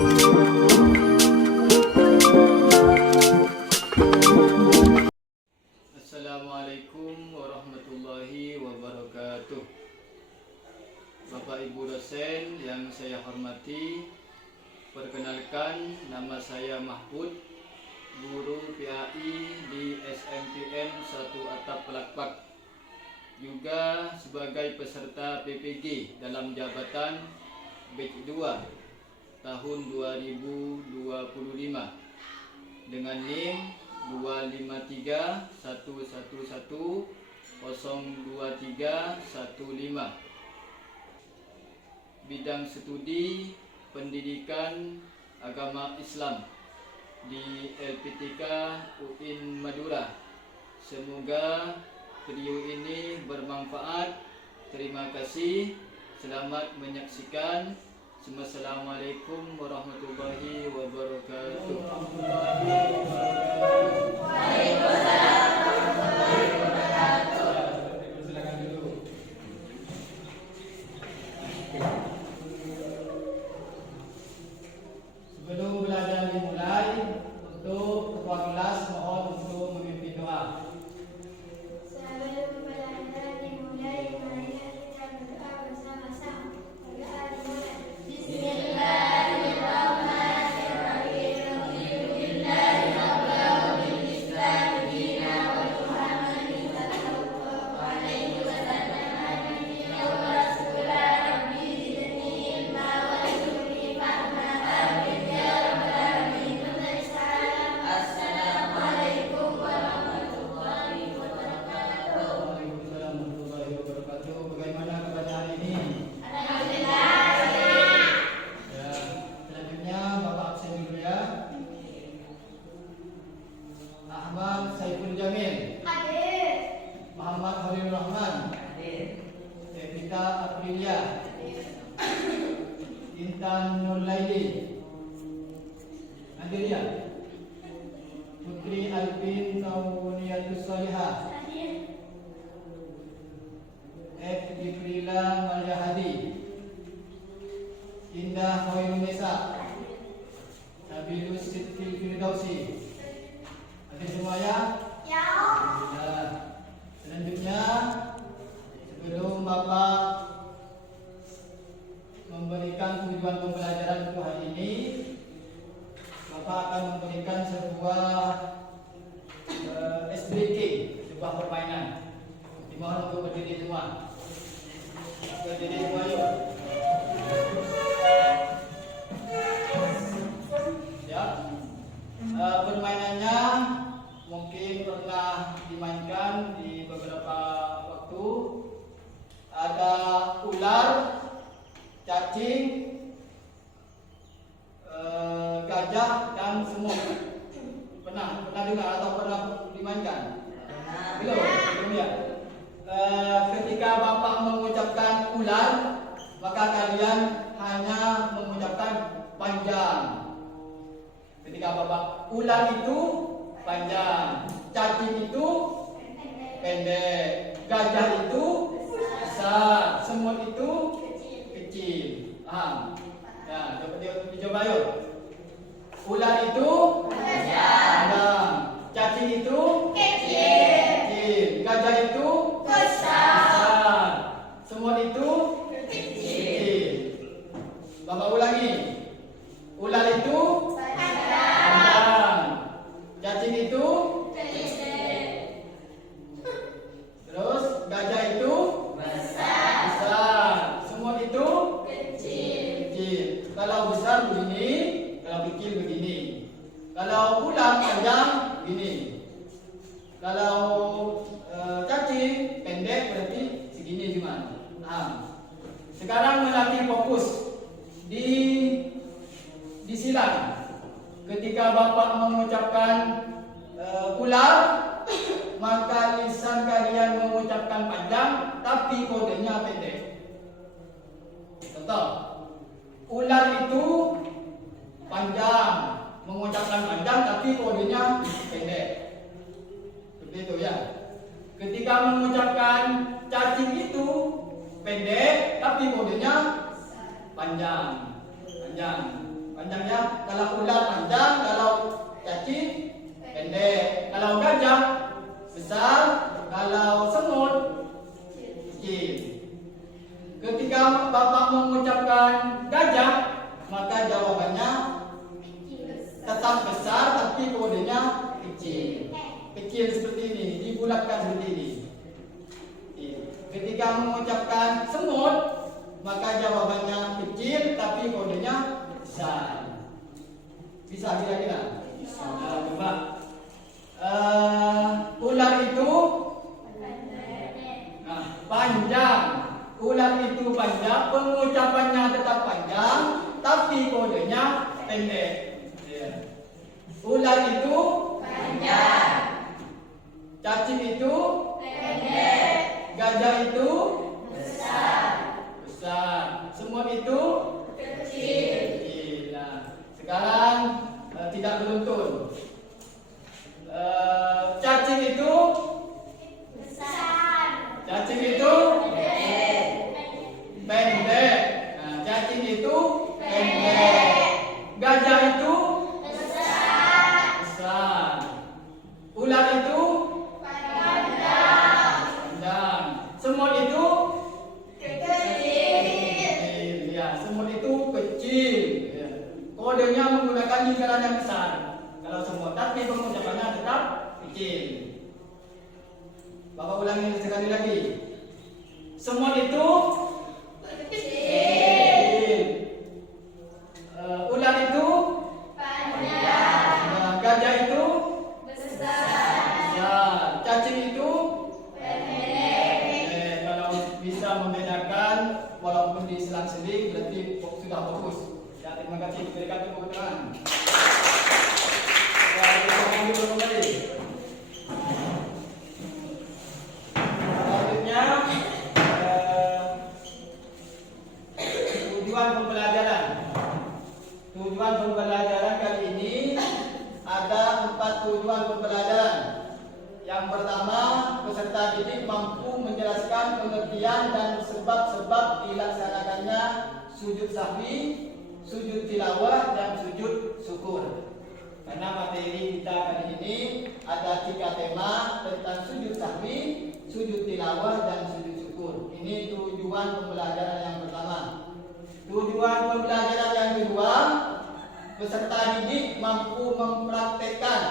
Assalamualaikum warahmatullahi wabarakatuh. Bapak Ibu dosen yang saya hormati, perkenalkan nama saya Mahfud, guru PAI di SMPN 1 Atap Pelakpak, juga sebagai peserta PPG dalam jabatan batch 2 tahun 2025 dengan NIM 25311102315. Bidang studi pendidikan agama Islam di LPTK UIN Madura. Semoga video ini bermanfaat. Terima kasih. Selamat menyaksikan. Assalamualaikum warahmatullahi wabarakatuh. Waalaikumsalam warahmatullahi wabarakatuh. Silakan dulu. Sebelum belajar dimulai, untuk ketua kelas mohon untuk memimpin doa. Sebelum belajar dimulai, mari kita berdoa bersama-sama. Bismillahirrahmanirrahim. Alhamdulillahi rabbil alamin. Islam dina wa Muhammadin sallallahu alaihi wasallam nabiyya wa rasulah. Rabbi zidni ilma warzuqni fahma. Amin ya rabbal alamin. Assalamualaikum warahmatullahi wabarakatuh. Waalaikumsalam warahmatullahi wabarakatuh. Bagaimana keadaan hari ini? Alhamdulillah. Ya, selanjutnya Bapak absen dulu ya. Ahmad Saiful Jamil, Hadir. Muhammad Halil Rahman, Evita Aprilia, Intan Nurlaili, hadir ya. Putri Alvin Tauniyatus Salihah, Hadir. F. Ibrila Malyahadi, Indah Hoirunesa, Nabilus Sidqil Firdausi. Hadir semua ya? Ya. Ya. Selanjutnya, sebelum Bapak memberikan tujuan pembelajaran untuk hari ini, Bapak akan memberikan sebuah SBK, sebuah permainan. Dimohon untuk berdiri semua. Berdiri semua yuk. Siap. Permainannya mungkin pernah dimainkan di beberapa waktu. Ada ular, cacing, gajah dan semut. Pernah dengar atau pernah dimainkan? Belum ya. Ketika Bapak mengucapkan ular, maka kalian hanya mengucapkan panjang. Ketika Bapak ular itu panjang, cacing itu pendek, gajah itu besar, semut itu kecil. Paham? Ya, dicoba yuk. Ular itu panjang, cacing itu kecil, gajah itu besar, semut itu kecil. Bapak ulangi. Ular itu panjang, cacing itu Kecil. terus gajah itu besar, semut itu kecil. Kalau besar begini, kalau kecil begini. Kalau ular panjang begini. Kalau cacing pendek berarti segini cuma. Nah, sekarang melatih fokus di silang. Ketika Bapak mengucapkan ular, maka lisan kalian mengucapkan panjang, tapi kodenya pendek. Contoh, ular itu panjang, mengucapkan panjang, tapi kodenya pendek. Seperti itu ya. Ketika mengucapkan cacing itu pendek, tapi kodenya panjang. Panjangnya, kalau ular panjang, kalau cacing pendek, kalau gajah besar, kalau semut kecil. Ketika Bapak mengucapkan gajah, maka jawabannya tetap besar tapi kodenya kecil. Kecil seperti ini, dibulatkan seperti ini. Ketika mengucapkan semut, maka jawabannya kecil tapi kodenya besar. Bisa kira-kira? Coba. Ular itu panjang. Ular itu panjang, pengucapannya tetap panjang, tapi kodenya pendek. Ular itu panjang. Cacing itu pendek. Gajah itu besar. Semut itu kecil. Nah, sekarang tidak beruntun. Cacing itu besar. Cacing itu pendek. Nah, cacing itu pendek. Gajah itu besar. Ular itu panjang. Semut itu kecil. Ya, semut itu kecil. Ya. Kodenya menggunakan lingkaran yang besar. Kalau semut, tapi pengucapannya tetap kecil. Bapak ulangi sekali lagi. Semut itu kecil. Ular itu panjang. Gajah itu besar. Cacing itu pendek. Kalau bisa membedakan walaupun diselang-seling berarti sudah fokus. Ya, terima kasih. Berikan tepuk tangan. Selanjutnya tujuan pembelajaran. Tujuan pembelajaran kali ini ada 4 tujuan pembelajaran. Yang pertama, peserta didik mampu menjelaskan pengertian dan sebab-sebab dilaksanakannya sujud sahwi, sujud tilawah, dan sujud syukur. Karena materi kita kali ini ada 3 tema tentang sujud sahwi, sujud tilawah, dan sujud syukur. Ini tujuan pembelajaran yang pertama. Tujuan pembelajaran yang kedua, peserta didik mampu mempraktekkan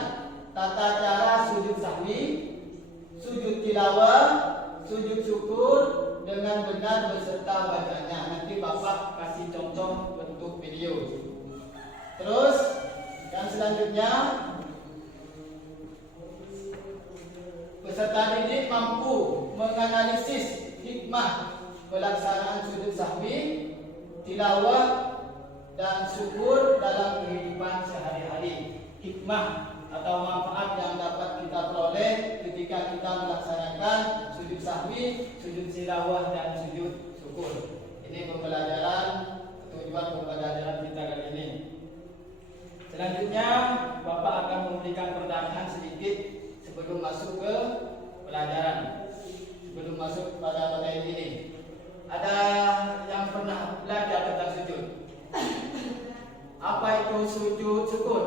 tata cara sujud sahwi, sujud tilawah, sujud syukur dengan benar beserta bacanya. Nanti Bapak kasih contoh bentuk video. Terus yang selanjutnya, peserta didik mampu menganalisis hikmah pelaksanaan sujud sahwi, tilawah, dan syukur dalam kehidupan sehari-hari. Hikmah atau manfaat yang dapat kita peroleh ketika kita melaksanakan sujud sahwi, sujud tilawah, dan sujud syukur. Ini pembelajaran, tujuan pembelajaran kita kali ini. Selanjutnya, Bapak akan memberikan pertanyaan sedikit sebelum masuk ke pelajaran. Sebelum masuk pada materi ini. Ada yang pernah belajar tentang sujud? Apa itu sujud syukur?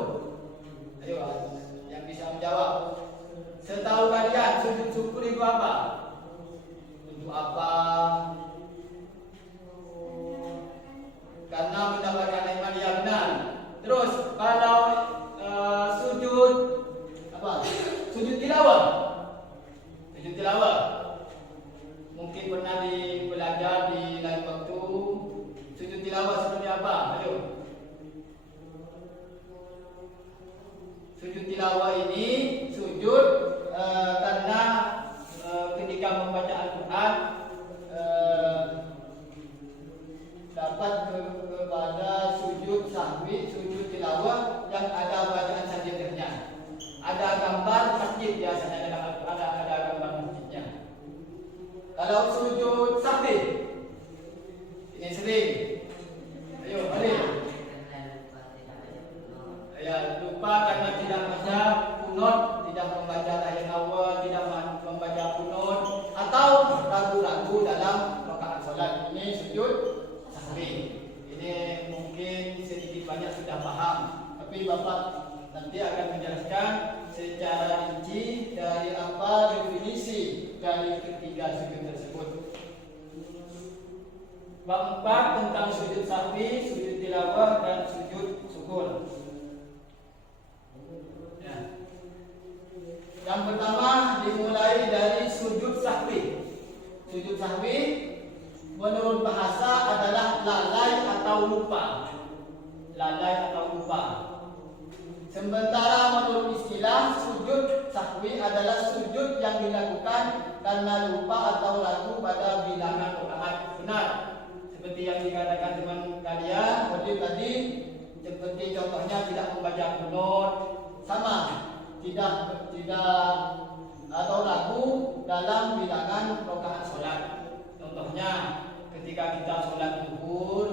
Ayo, yang bisa menjawab. Setahu kalian, sujud syukur itu apa? Untuk apa? Karena mendapatkan nikmat yang benar. Terus kalau sujud apa? Sujud tilawah. Sujud tilawah. Mungkin pernah belajar di lain waktu. Sujud tilawah seperti apa? Ayo. Sujud tilawah ini sujud karena ketika membaca Al-Quran dapat kepada sujud sahwi, sujud tilawah yang ada bacaan sajadah. Ada gambar masjid biasanya dalam Al-Quran, ada gambar masjidnya. Kalau sujud sahwi ini sering. Ayo, mari. Ya, lupa karena tidak baca kunut, tidak membaca tahiyat awal, tidak membaca kunut, atau ragu-ragu dalam rakaat salat. Ini sujud sahwi. Ini mungkin sedikit banyak sudah paham. paham. Tapi Bapak nanti akan menjelaskan secara rinci dari apa definisi dari ketiga sujud tersebut. Bab 4 tentang sujud sahwi, sujud tilawah, dan sujud syukur. Ya. Yang pertama dimulai dari sujud sahwi. Sujud sahwi menurut bahasa adalah lalai atau lupa. Lalai atau lupa. Sementara menurut istilah sujud sahwi adalah sujud yang dilakukan karena lupa atau ragu pada bilangan rakaat benar. Seperti yang dikatakan teman kalian tadi, seperti contohnya tidak membaca kunut, sama, tidak atau ragu dalam bilangan rakaat sholat. Contohnya ketika kita sholat zuhur,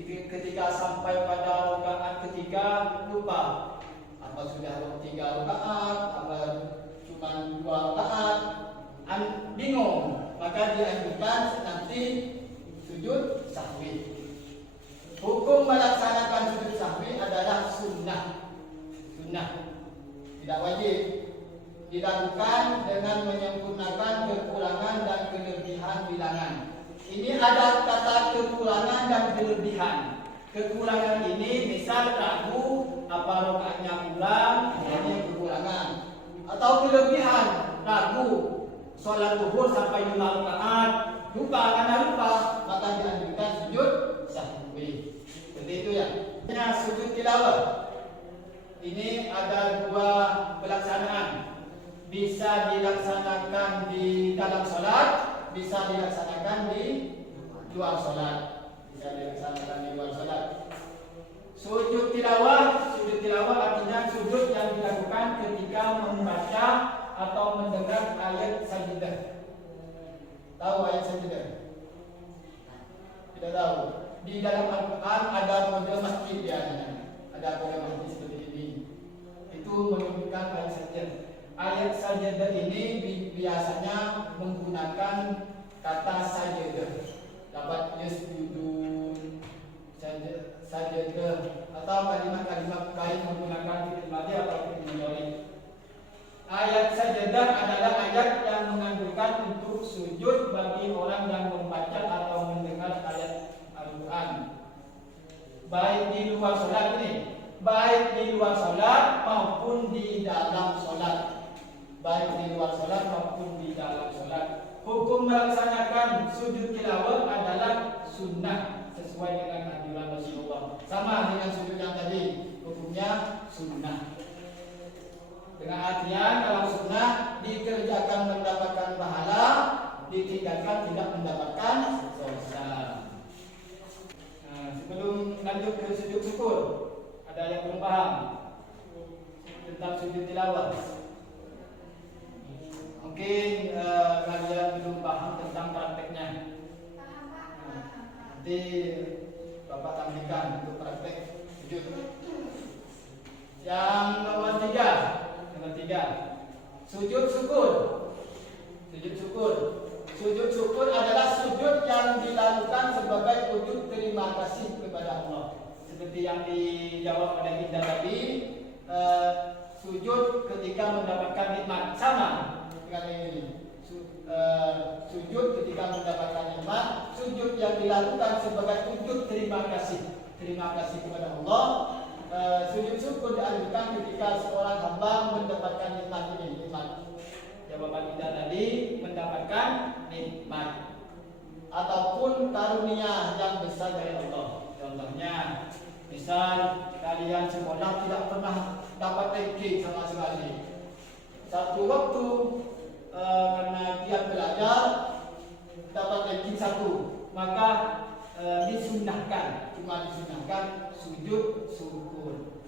ketika sampai pada rakaat ketiga lupa apa sudah 3 rakaat, apa cuma 2 rakaat, bingung, maka dianjurkan nanti sujud sahwi. Hukum melaksanakan sujud sahwi adalah sunnah, tidak wajib. Dilakukan dengan menyempurnakan kekurangan dan kelebihan bilangan. Ini ada kata kekurangan dan kelebihan. Kekurangan ini misal ragu apa rakaatnya kurang, ini kekurangan. Atau kelebihan, ragu sholat zuhur sampai 5 rakaat, lupa karena lupa, maka dianjurkan sujud sahwi. Seperti itu ya. Sujud tilawah. Ini ada 2 pelaksanaan. Bisa dilaksanakan di dalam sholat, bisa dilaksanakan di luar sholat. Sujud tilawah artinya sujud yang dilakukan ketika membaca atau mendengar ayat sajadah. Tahu ayat sajadah? Tidak tahu. Di dalam Al-Quran ada model masjid biasanya. Ada model masjid seperti ini. Itu menunjukkan ayat sajadah. Ayat sajadah ini biasanya menggunakan kata sajadah. Dapat yasjudun, sajadah, atau kalimat-kalimat lain menggunakan fi'il madhi atau fi'il mudhari. Ayat sajadah adalah ayat yang menganjurkan untuk sujud bagi orang yang membaca atau mendengar ayat Al-Quran. Baik di luar sholat ini, baik di luar sholat maupun di dalam sholat. Baik di luar sholat maupun di dalam sholat. Hukum melaksanakan sujud tilawah adalah sunnah sesuai dengan anjuran Rasulullah. Sama dengan sujud yang tadi, hukumnya sunnah. Dengan artian kalau sunnah dikerjakan mendapatkan pahala, ditinggalkan tidak mendapatkan dosa. Nah, sebelum lanjut ke sujud syukur, ada yang belum paham tentang sujud tilawah? Mungkin kalian belum paham tentang prakteknya. Nanti Bapak tampilkan untuk praktek sujud. Yang nomor 3, sujud syukur. Sujud syukur adalah sujud yang dilakukan sebagai wujud terima kasih kepada Allah. Seperti yang dijawab oleh Indah tadi, sujud ketika mendapatkan nikmat, sama dengan ini. Sujud ketika mendapatkan nikmat, sujud yang dilakukan sebagai wujud terima kasih kepada Allah. Sujud syukur dianjurkan ketika seorang hamba mendapatkan nikmat ini. Jawaban kita tadi mendapatkan nikmat ataupun karunia yang besar dari Allah. Contohnya, misal kalian sekolah tidak pernah dapat ranking sama sekali. Satu waktu karena giat belajar dapat ranking 1, maka disunahkan sujud syukur.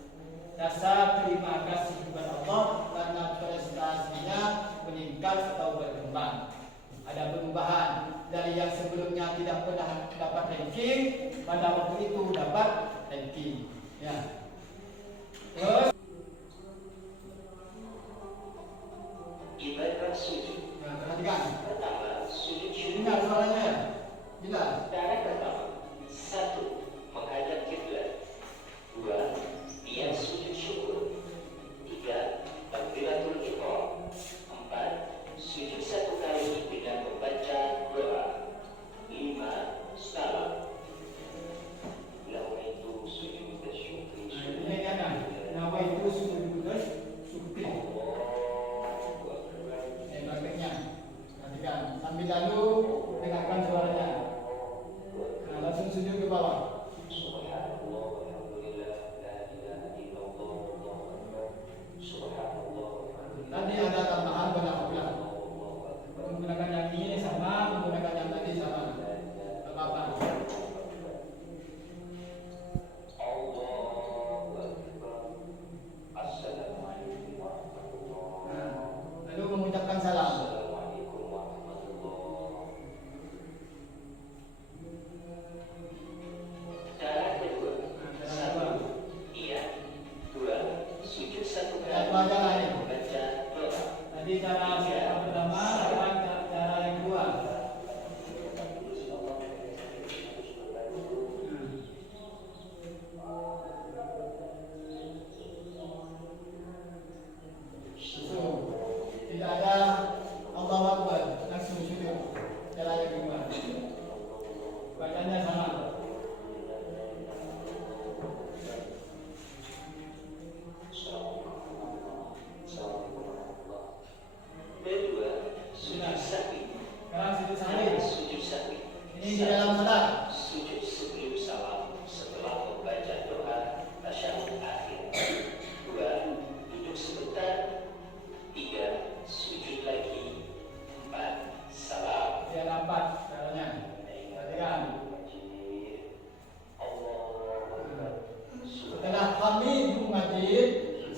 Rasa terima kasih kepada Allah karena prestasinya meningkat atau berkembang. Ada perubahan dari yang sebelumnya tidak pernah dapat ranking, pada waktu itu dapat ranking. Ya. Terus ibadah sujud. nah, perhatikan. Pertama, sujud syukur. Dengar suaranya. Jelas. Cara pertama, 1. Menghadap kiblat. 2.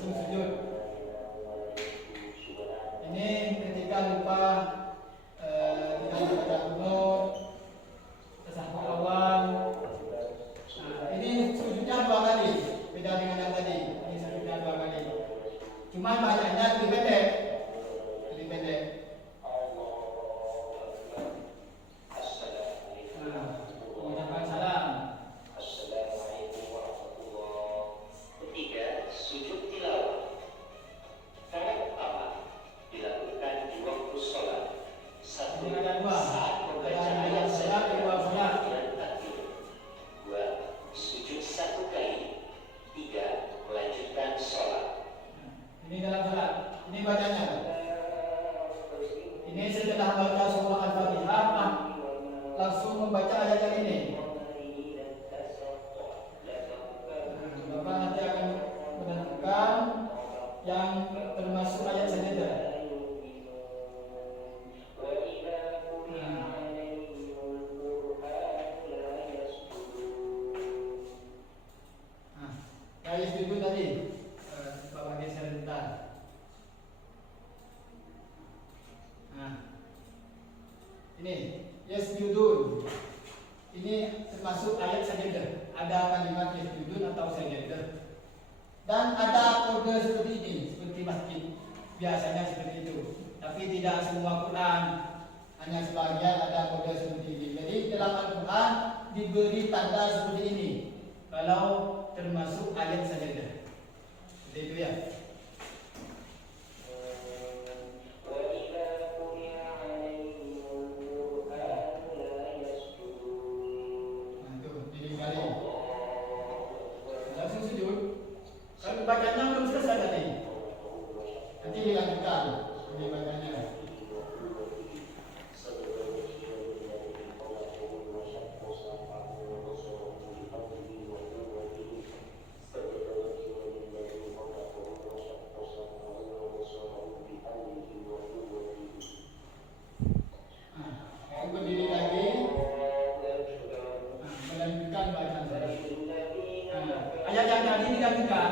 langsung sujud. Ini ketika lupa tidak membaca kunut, tasahud awal. Nah, ini sujudnya 2 kali, beda dengan yang tadi. Ini sujudnya 2 kali. Cuma bacanya lebih pendek. Lebih pendek. Nah, mengucapkan salam. Assalamualaikum warahmatullahi. Ketiga, sujud tilawah. Cara pertama dilakukan di waktu sholat. Satu, Ini ada 2. saat membaca Ada ayat salat, kedua salat. dan takbir. 2, sujud 1 kali. 3, melanjutkan sholat. Ini dalam salat. Ini bacanya. Ini setelah baca surah Al-Fatihah, langsung membaca ayat yang ini. Bapak nanti akan menentukan yang termasuk ayat sajadah. Ayat itu tadi, Bapak geser bentar. Ini yasjudun. Ini termasuk ayat sajadah. Ada kalimat yasjudun atau sajadah. Dan ada kode seperti ini, seperti masjid. Biasanya seperti itu. Tapi tidak semua Quran. Hanya sebagian ada kode seperti ini. Jadi dalam Al-Quran diberi tanda seperti ini. Kalau termasuk ayat sajadah. Seperti itu ya. Bacanya belum selesai tadi. Nanti dilanjutkan ini bacanya. Berdiri lagi. Melanjutkan bacaan tadi. Ayat yang tadi dilanjutkan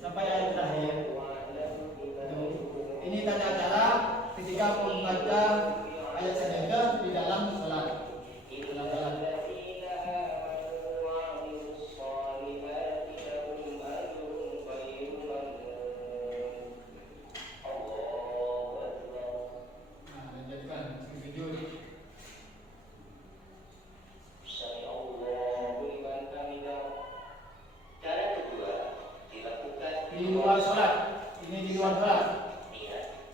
sampai ayat terakhir. Ini tanda cara ketika membaca ayat sajadah di dalam salat. Dalam salat. Lanjutkan sujud. Cara kedua dilakukan Di luar salat. Ini di luar salat.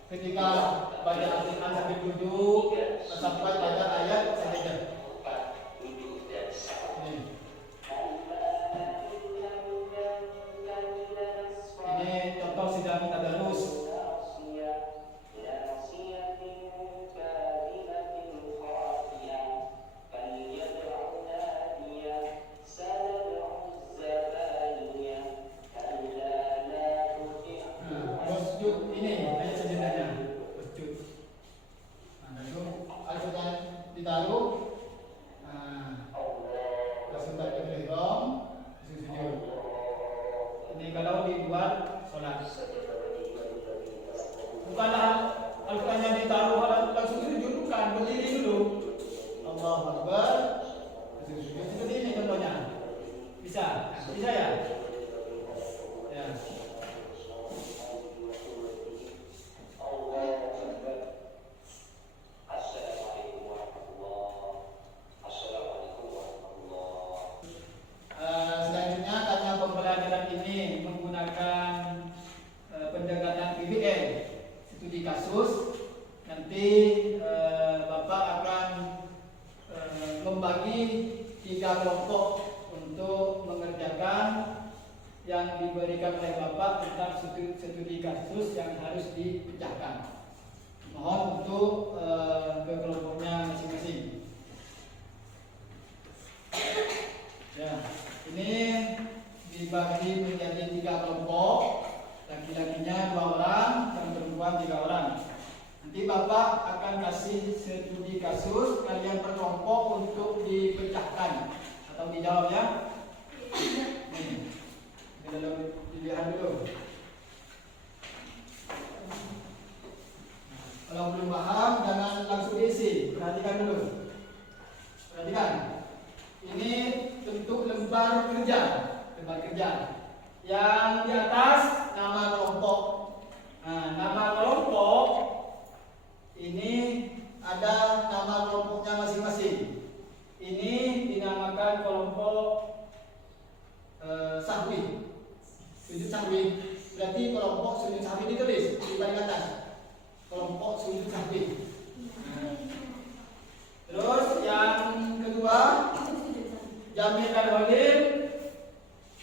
Ketika baca Al-Quran sambil duduk sampai pada ayat sajadah. duduk dan salat. Ini contoh sidang tadarus. Wasjud ini ayat sajadahnya. Wasjud. Lalu Al-Quran ditaruh. Langsung takbir ihram, langsung sujud. Ini kalau di luar sholat. Bukanlah Al-Quran yang ditaruh langsung sujud, bukan, berdiri dulu. Allahu Akbar, langsung sujud. Seperti ini contohnya. Bisa? Bisa ya? Ya. Selanjutnya karena pembelajaran ini menggunakan pendekatan PBL, studi kasus, nanti Bapak akan membagi 3 kelompok untuk mengerjakan yang diberikan oleh Bapak tentang studi kasus yang harus dipecahkan. Mohon untuk ke kelompoknya masing-masing. Ya, ini dibagi menjadi 3 kelompok. Laki-lakinya 2 orang dan perempuan 3 orang. Nanti Bapak akan kasih studi kasus kalian per kelompok untuk dipecahkan atau dijawab ya. Nih, kita dilihat dulu. Yang di atas nama kelompok. Nah, nama kelompok ini ada nama kelompoknya masing-masing. Ini dinamakan kelompok sahwi, sujud sahwi. Berarti kelompok sujud sahwi ditulis di paling atas. Kelompok sujud sahwi. Terus yang kedua, Jamil dan Holim,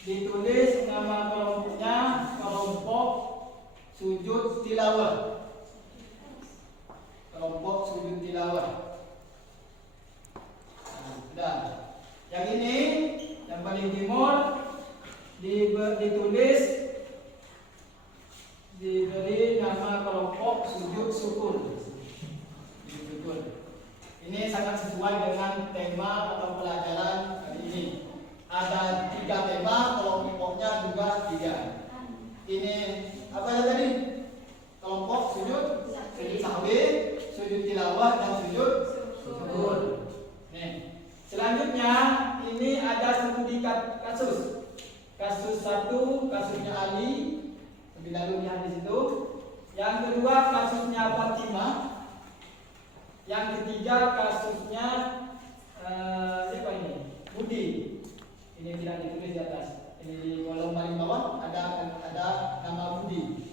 ditulis nama kelompoknya kelompok sujud tilawah. Kelompok sujud tilawah. Sudah. Yang ini yang paling timur ditulis, diberi nama kelompok sujud sukun. Sukun. Ini sangat sesuai dengan tema atau pelajaran hari ini. Ada 3 tema, kelompoknya juga 3. Ini apa ya tadi? Kelompok sujud sahwi, sujud tilawah, dan sujud sukun. Nih. Selanjutnya ini ada studi kasus. Kasus 1 kasusnya Ali, lebih lalu lihat di situ. Yang kedua kasusnya Fatimah. Yang ketiga kasusnya siapa ini? Budi. Ini tidak ditulis di atas. Ini di kolom paling bawah ada nama Budi.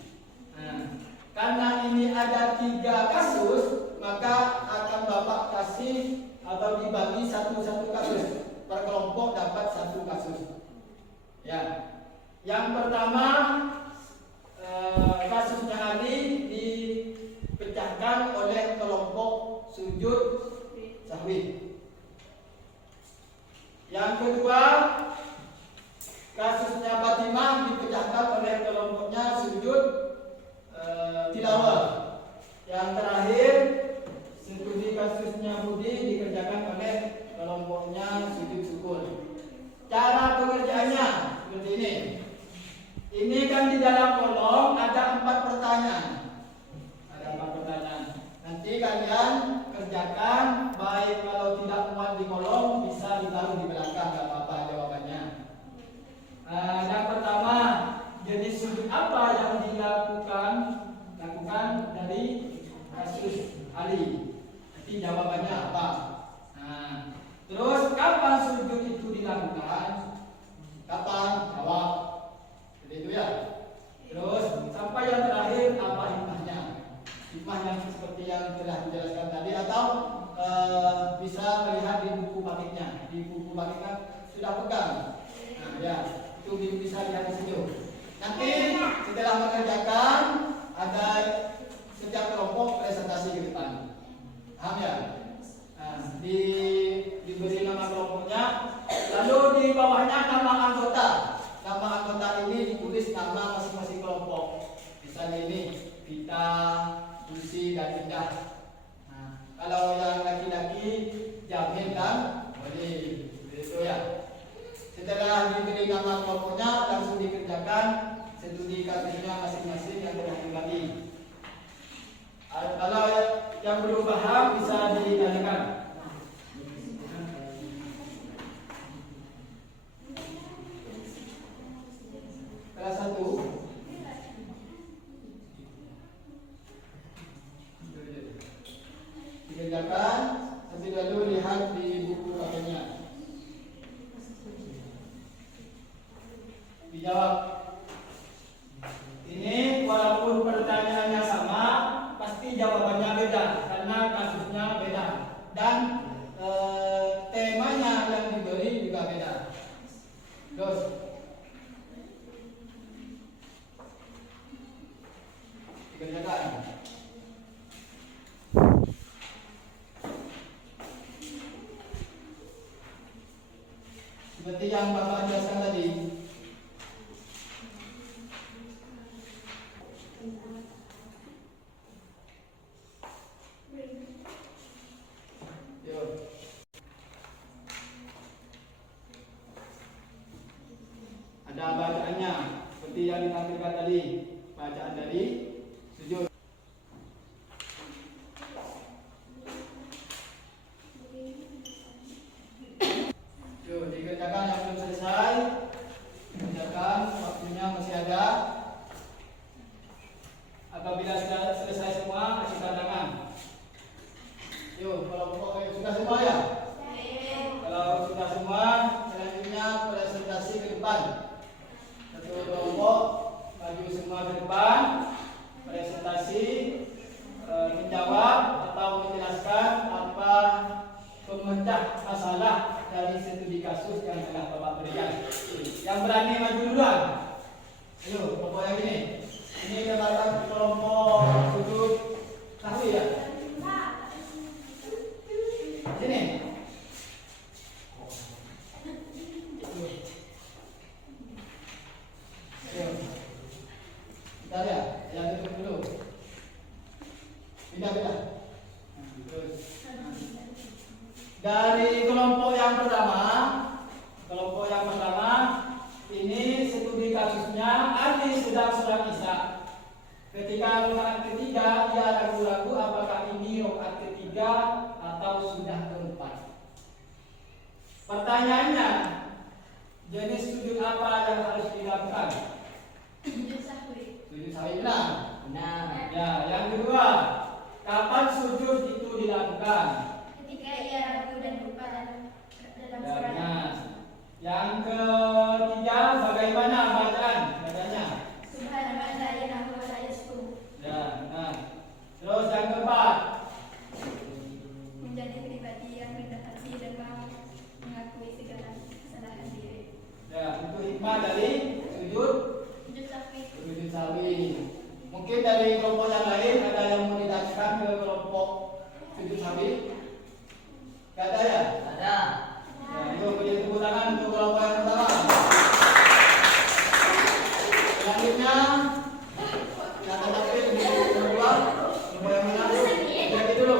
Nah, karena ini ada 3 kasus, maka akan Bapak kasih atau dibagi satu-satu kasus. Per kelompok dapat 1 kasus. Ya. Yang pertama kasusnya Ali dipecahkan oleh kelompok sujud sahwi. Yang kedua kasusnya Fatimah dipecahkan oleh kelompoknya sujud tilawah. Yang terakhir studi kasusnya Budi dikerjakan oleh kelompoknya sujud sukun. Cara pengerjaannya seperti ini. Ini kan di dalam kolom ada 4 pertanyaan. Ada 4 pertanyaan. Nanti kalian kerjakan, baik kalau tidak muat di kolom bisa ditaruh di belakang, gak apa-apa jawabannya. Yang pertama, jenis sujud apa yang dilakukan dari kasus Ali? Nanti jawabannya apa? Nah, terus kapan sujud itu dilakukan? Kapan? Jawab. Jadi itu ya. Terus sampai yang terakhir apa hikmahnya? Hikmah yang seperti yang telah dijelaskan tadi atau bisa melihat di buku patiknya. Di buku patiknya sudah pegang. Nah, ya, itu bisa lihat di situ. Nanti setelah mengerjakan ada setiap kelompok presentasi ke depan. Paham ya? Nah, diberi nama kelompoknya, lalu di bawahnya nama anggota. Nama anggota ini ditulis nama masing-masing kelompok. Misalnya ini Vita, Lucy, dan Indah. Nah, kalau yang laki-laki Jamil dan Holim, itu ya. Setelah diberi nama kelompoknya, langsung dikerjakan studi kasusnya masing-masing yang telah dibagi. Kalau yang belum paham bisa ditanyakan. Kelas 1 dikerjakan, tapi lalu lihat di buku pakainya. Dijawab. Ini walaupun pertanyaannya sama, pasti jawabannya beda karena kasusnya beda dan temanya yang diberi juga beda. Terus dikerjakan. Seperti yang Bapak jelaskan tadi. Ada bacaannya seperti yang ditampilkan tadi, bacaan dari sujud. Yuk, dikerjakan yang belum selesai, kerjakan waktunya sedang sholat isya. Ketika rakaat ketiga dia ragu-ragu apakah ini rakaat ketiga atau sudah keempat. Pertanyaannya, jenis sujud apa yang harus dilakukan? Sujud sahwi. Sujud sahwi benar. Benar. Ya, yang kedua, kapan sujud itu dilakukan? Ketika ia ragu dan lupa dalam Ya, sholat. benar. Yang ketiga, bagaimana bacaan? Bacanya? Subhanallah la ilaha wa la yasku. Ya, benar. Terus yang keempat, Menjadi pribadi yang rendah hati dan mau mengakui segala kesalahan diri. ya itu hikmah dari sujud Sujud sahwi. sujud sahwi. Mungkin dari kelompok yang lain ada yang mau ditanyakan ke kelompok sujud sahwi? Gak ada ya? Ada. Ya, yuk beri tepuk tangan untuk kelompok yang pertama. Selanjutnya, kata takbir untuk yang kedua, kelompok yang mana? Lihat dulu.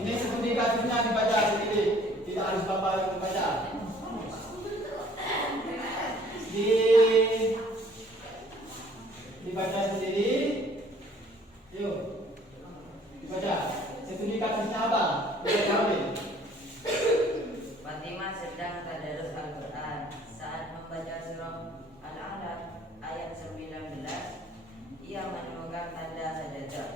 Ini seperti kasusnya dibaca sendiri, tidak harus bapak yang membaca. Dibaca sendiri. Yuk, dibaca. Studi kasusnya apa? Bisa jawab. Fatimah sedang tadarus Al-Quran. Saat membaca surah Al-Alaq ayat 19, ia menemukan tanda sajadah.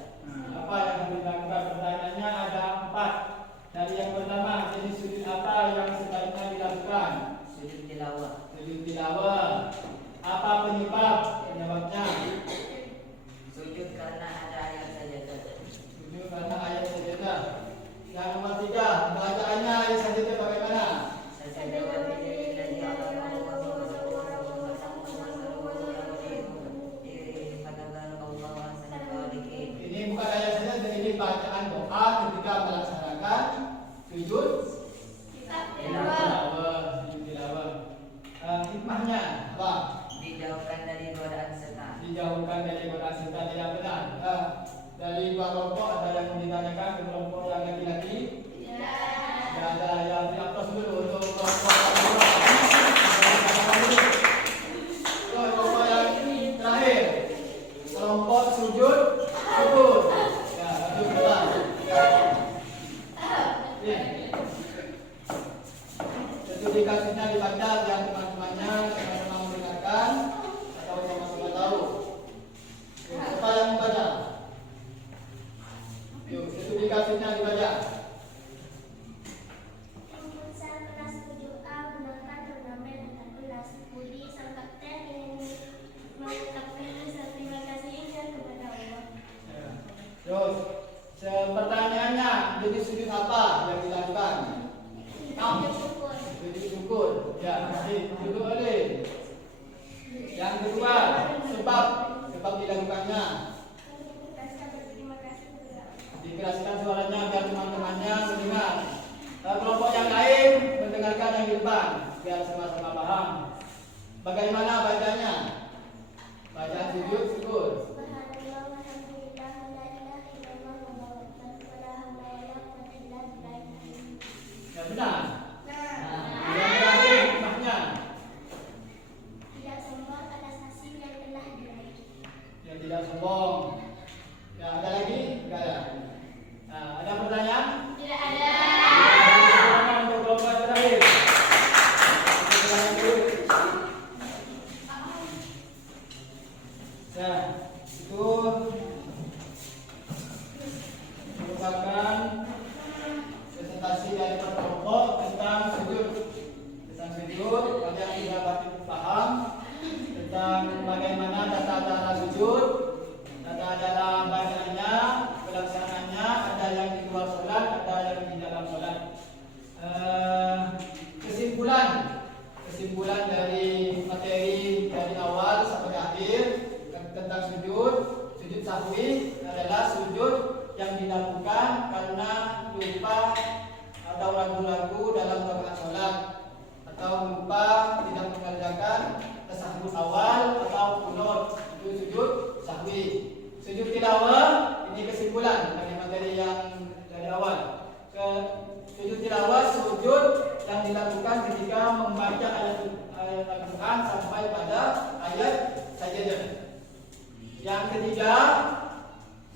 Apa yang harus dilakukan? Pertanyaannya ada 4. Dari yang pertama, jenis sujud apa yang sebaiknya dilakukan? Sujud tilawah. Sujud tilawah. Apa penyebabnya? Sujud karena ada ayat sajadah. Sujud karena ayat sajadah. Yang nomor 3, bacaannya ayat sajadah bagaimana? Sajadah wa billahi alaihi wa Ini bukan ayat sajadah, ini bacaan doa ketika melaksanakan sujud tilawah. Sujud tilawah. Hikmahnya apa? dijauhkan dari godaan setan. Dijauhkan dari godaan setan tidak benar. Dari dua kelompok ada yang ditanyakan ke kelompok yang laki-laki. Tidak ada yang diaplos dulu untuk kelompok yang kedua. Kelompok yang terakhir, kelompok sujud syukur. Ya, sujud benar. Studi kasusnya dibaca biar teman-temannya sama-sama mendengarkan atau sama-sama tahu. Siapa yang membaca? Yuk, studi kasusnya dibaca. Keputusan kelas 7A menangkan turnamen antar kelas. Budi sang kapten ingin mengucapkan rasa terima kasihnya kepada Allah. Ya. Terus, pertanyaannya, jenis sujud apa yang dilakukan? Sujud syukur. Sujud syukur. Ya, duduk oleh. Yang kedua, sebab dilakukannya. Rasa berterima kasih kepada Allah. Dikeraskan suaranya biar teman-temannya mendengar. Kelompok yang lain mendengarkan yang di depan biar sama-sama paham. Bagaimana bacanya? Bacaan sujud syukur. Subhanallah walhamdulillah wa la ilaha illallah wallahu akbar wa la haula wa la quwwata illa billah. Ya benar. Nah, Yang terakhir hikmahnya. tidak sombong atas hasil yang telah diraih. Yang tidak sombong. Ya, ada lagi? Enggak ada. Nah, ada pertanyaan? Tidak ada. Silakan untuk kelompok yang terakhir. Pertanyaan dulu. Ya, itu merupakan presentasi dari per kelompok tentang sujud. Tentang sujud, kalian sudah pasti paham tentang bagaimana tata-tata sujud, tata-tata bacaannya, pelaksanaannya, ada yang di luar sholat, ada yang di dalam sholat. Kesimpulan dari materi dari awal sampai akhir tentang sujud sahwi adalah sujud yang dilakukan karena lupa atau ragu-ragu dalam rakaat sholat atau lupa tidak mengerjakan tasahud awal atau kunut, itu sujud sahwi. Sujud Yang ketiga,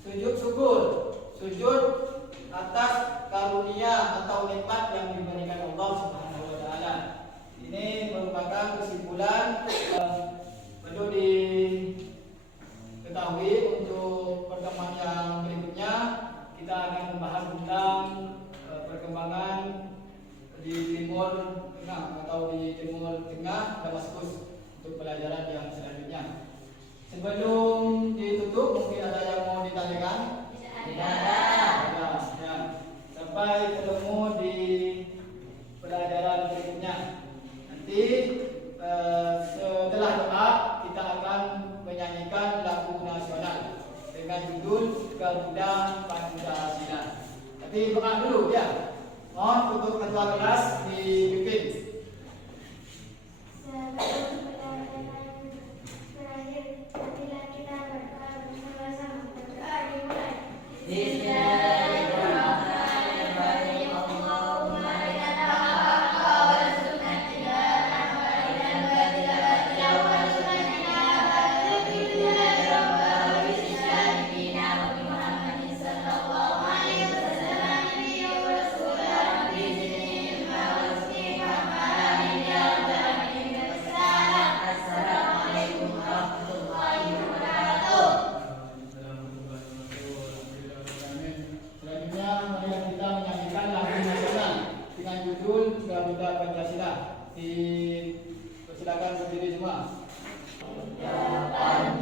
sujud syukur. Sujud atas karunia atau nikmat yang diberikan Allah Subhanahu wa taala. Ini merupakan kesimpulan perlu diketahui untuk pertemuan yang berikutnya. Kita akan membahas tentang perkembangan di Timur Tengah atau di Timur Tengah Damaskus untuk pelajaran yang selanjutnya. Sebelum ditutup, mungkin ada yang mau ditanyakan? Tidak ada. Ya. Sampai ketemu di pelajaran berikutnya. Nanti setelah doa kita akan menyanyikan lagu nasional dengan judul Garuda Pancasila. Tapi doa dulu ya. Mohon untuk ketua kelas dipimpin. Sebelum pelajaran berakhir, marilah kita berdoa bersama-sama. Berdoa dimulai. Bismillahirrahmanirrahim. Allahumma arina al-haqqa warzuqna ittiba'ahu wa arina al-batila warzuqna ijtinaba. Bismillahirrahmanirrahim. Wa bi Muhammadin sallallahu alaihi wasallam nabiyyan wa rasulan rabbi zidni ilma warzuqni fahman ya rabbal alamin. Assalamualaikum warahmatullahi wabarakatuh. Selanjutnya marilah kita menyanyikan lagu nasional dengan judul Garuda Pancasila. Silakan berdiri semua. Depan